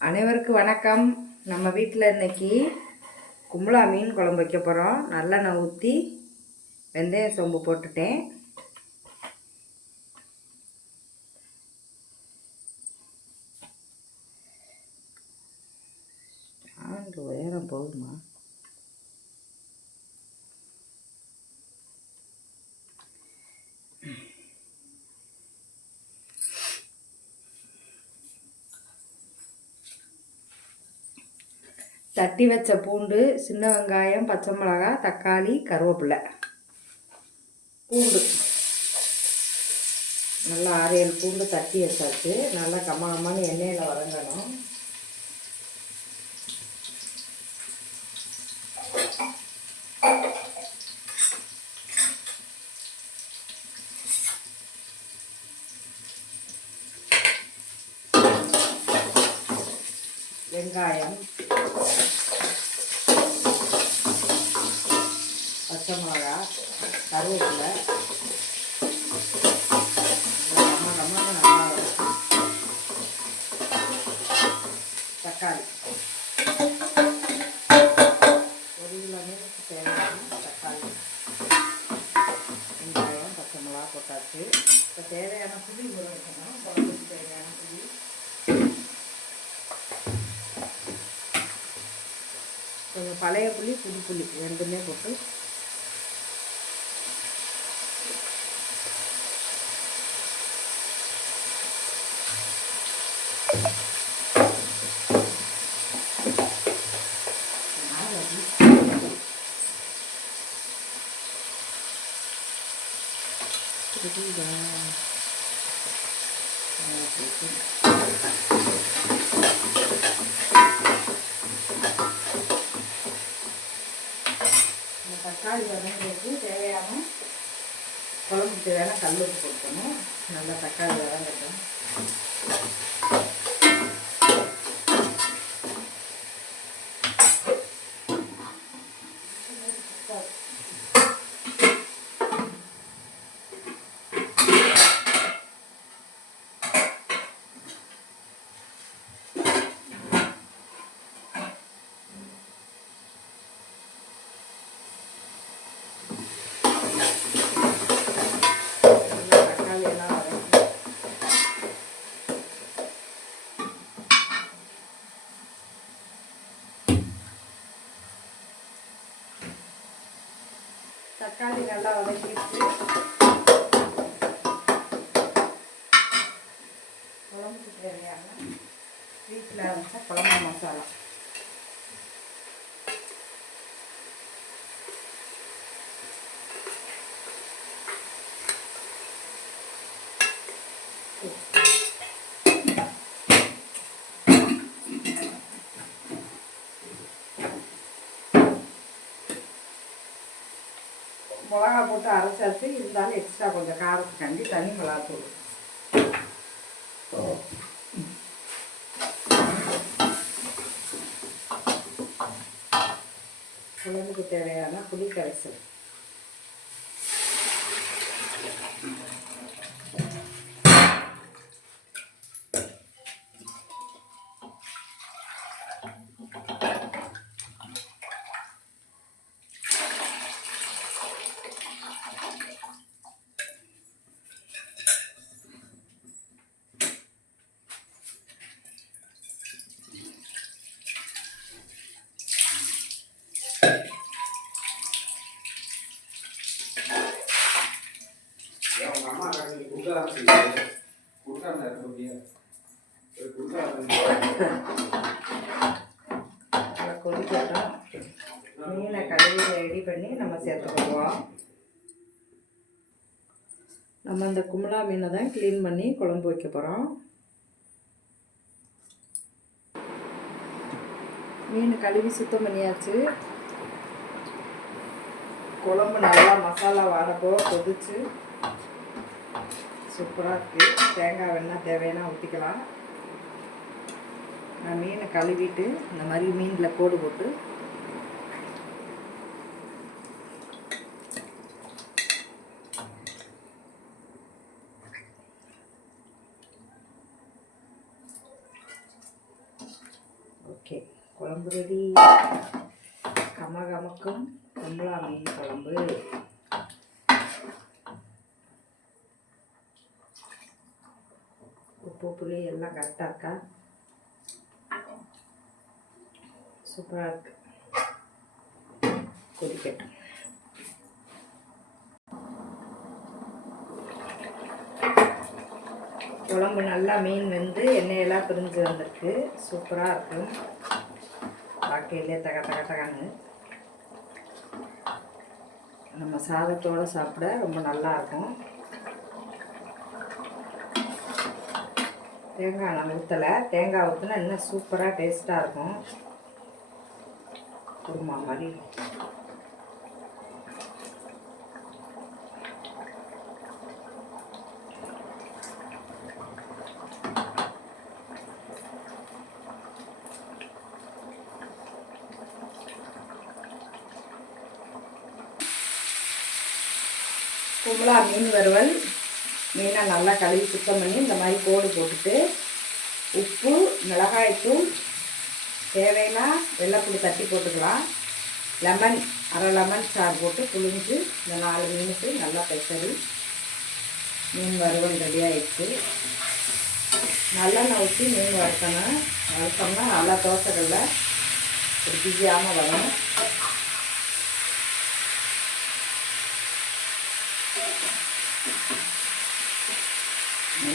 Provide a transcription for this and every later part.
அனைவருக்கும் வணக்கம். நம்ம வீட்டில் இன்னைக்கு கும்பலா மீன் குழம்பு வைக்க போகிறோம் நல்லெண்ணெய் ஊற்றி வெந்தய சோம்பு போட்டுட்டேன். ஸ்டாண்டு உயரம் போகுமா தட்டி வச்ச பூண்டு சின்ன வெங்காயம் பச்சை மிளகாய் தக்காளி கருவேப்பிலை. பூண்டு. நல்லா ஆறு ஏழு பூண்டு தட்டி வச்சாச்சு. நல்லா கமகமான எண்ணெயில் வதங்கணும். வெங்காயம். பச்சை மிளகா கருவேப்பிலை. நம்ம நம்ம நல்லா தக்காளி. ஒரு கிலோ மீனுக்கு தேவையான தக்காளி. வெங்காயம் பச்சை மிளகா போட்டாச்சு. இப்போ தேவையான புளி ஊற வைக்கணும் குழம்புக்கு தேவையான புளி. கொஞ்சம் பழைய புளி புது புளி ரெண்டுமே போட்டு புரியுதா? தக்காளி வதங்கிறது தேவையான குழம்புக்கு தேவையான கல் உப்பு கொடுக்கணும் நல்லா தக்காளி வதங்கட்டும் நல்லா தக்காளி எல்லாம் வதங்கி தக்காளி நல்லா வதக்கிடுச்சு குழம்புக்கு தேவையான வீட்டில் அரைச்ச குழம்பு மசாலா மிளகா போட்டு அரைச்சாச்சு இருந்தாலும் எக்ஸ்ட்ரா கொஞ்சம் காரத்துக்காண்டி தனி மிளகாத்தூள். குழம்புக்கு தேவையான புளி கரைசல் அம்மா கடைக்கு கொடுக்கலாம் செய்யுது கொடுக்காம இருக்க முடியாது கொதிக்கட்டும் மீனை கழுவி ரெடி பண்ணி நம்ம சேர்த்துக்குவோம் நம்ம இந்த கும்பலா மீனை தான் க்ளீன் பண்ணி குழம்பு வைக்க போகிறோம் மீன் கழுவி சுத்தம் பண்ணியாச்சு. குழம்பு நல்லா மசாலா வாடப்போ கொதிச்சு சூப்பராக இருக்குது தேங்காய் வேணால் தேவையான ஊற்றிக்கலாம் நான் மீனை கழுவிட்டு இந்த மாதிரி மீனில் கோடு போட்டு ஓகே குழம்பு ரெடி கமகமக்கும் கும்பலா மீன் குழம்பு. உப்பு புளி எல்லாம் கரெக்டாக இருக்கா? சூப்பராக இருக்கு. கொதிக்கட்டும். குழம்பு நல்லா மீன் வந்து எண்ணெயெல்லாம் பிரிஞ்சு வந்திருக்கு. சூப்பராக இருக்கும் பார்க்கையிலே தக தக தகன்னு. நம்ம சாதத்தோடு சாப்பிட ரொம்ப நல்லா தேங்காய் நான் ஊற்றலை தேங்காய் ஊற்றினா இன்னும் சூப்பராக டேஸ்ட்டாக இருக்கும். குருமா மாதிரி. கும்பலா மீன் வறுவல். மீனை நல்லா கழுவி சுத்தம் பண்ணி இந்த மாதிரி கோடு போட்டுட்டு உப்பு மிளகாய்த்தூள் தேவைன்னா வெள்ளைப்பூடி தட்டி போட்டுக்கலாம். லெமன் அரை லெமன் சாறு போட்டு புளிஞ்சு இந்த நாலு மீனுக்கு நல்லா பெசரி மீன் வறுவல் ரெடி ஆயிடுச்சு. நல்லெண்ணெய் ஊற்றி மீன் வறுக்கணும் வறுத்தோம்னா நல்லா தோசைகளில் ஒரு பிஸியாமல் வரும்.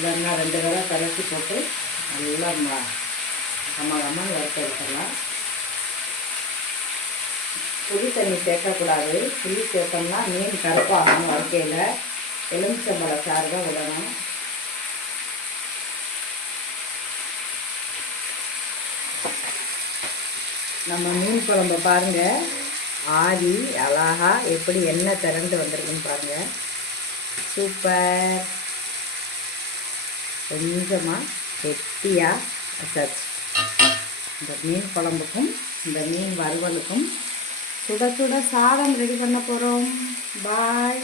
இல்லைன்னா ரெண்டு தடவை கரைச்சி போட்டு நல்லா ம- கம்ம கம்மன்னு வறுத்து எடுத்துடலாம். புளி தண்ணி சேர்க்கக்கூடாது. புளி சேர்த்தோம்னா மீன் கருப்பாகணும் வறுக்கையில் எலுமிச்சம்பழ சாறு தான் விடணும். நம்ம மீன் குழம்பு பாருங்கள் ஆதி அழகா எப்படி எண்ணெய் திறந்து வந்திருக்குன்னு பாருங்கள் சூப்பர். கொஞ்சமாக கெட்டியாக வச்சாச்சு இந்த மீன் குழம்புக்கும் இந்த மீன் வறுவலுக்கும் சுட சுட சாதம் ரெடி பண்ண போகிறோம் பாய்